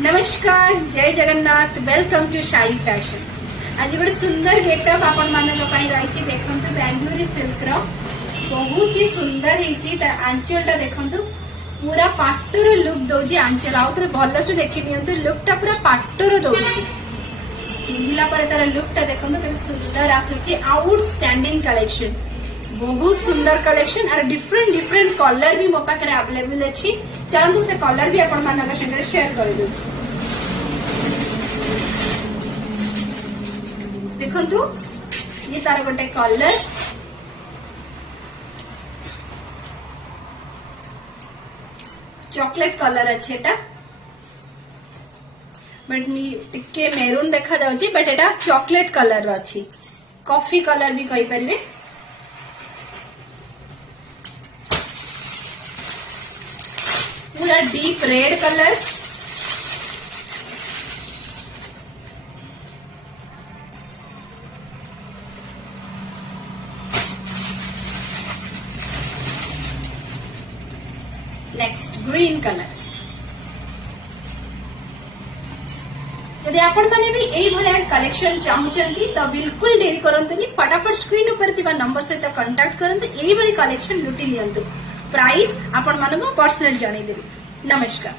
नमस्कार, जय Jagannath, welcome to Shahi Fashion. आज गोटे सुंदर गेटअप आपण रही देखु बेंगलुरु सिल्क बहुत ही सुंदर आंचल देखु पूरा पाटर लुक दौर आंचल आउ भल से देखी नि लुकटा पूरा पाटर दौर पिंधला तार लुकटा देखो सुंदर आसूची आउटस्टैंडिंग कलेक्शन बहुत सुंदर कलेक्शन और डिफरेंट डिफरेंट कलर भी मो पाखे अवेलेबल अच्छी। चलतु से कलर भी आपण मान संगे शेयर कर देखु ये तार गोटे कलर चॉकलेट कलर अच्छे एटा बट टिके मेरून देखा जाउची बट एटा चॉकलेट कलर अच्छी कॉफी कलर भी कहि परिबे। पूरा deep red colour next green colour. यदि आपण माने भी एई भलिया कलेक्शन चाहूचंती तो बिल्कुल देरी करंतुनी फटाफट स्क्रीन ऊपर थिबा नंबर से कांटेक्ट करंतु एई भली कलेक्शन लुटी लियंतु। प्राइस आपण मानक पर्सनल जणै देबी। नमस्कार।